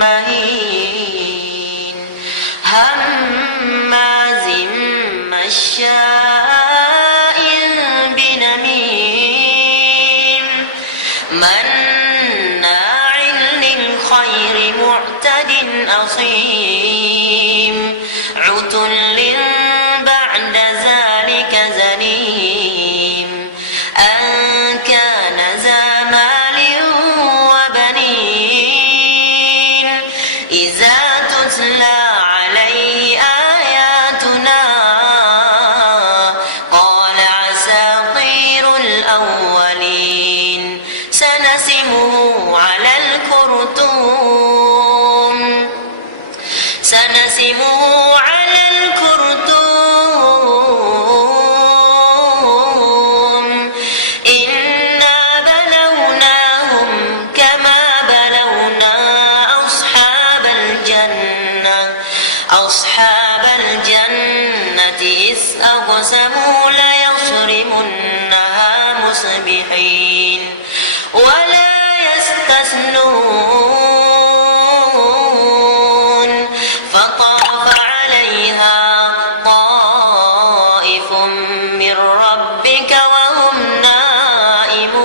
مهين هماز مشاء بنميم مناع للخير معتد أثيم عتل بعد ذلك زنيم أن كان ذا مال وبنين إذا تتلى عليه آياتنا قال أساطير الأولين سنسمه على الخرطوم إنا بلوناهم كما بلونا أصحاب الجنة إذ أقسموا ليصرمنها مصبحين ولا يستثنون فطاف عليها طائف من ربك وهم نائمون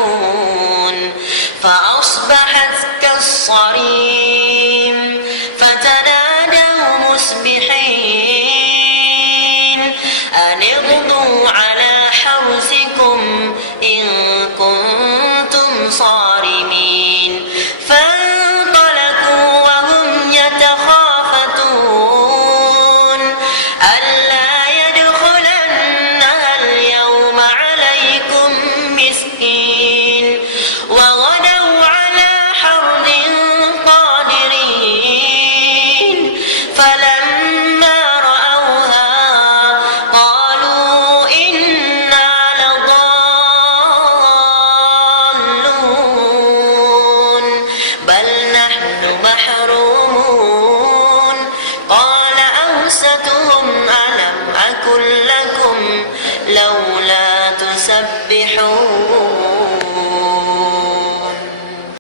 فأصبحت كالصريم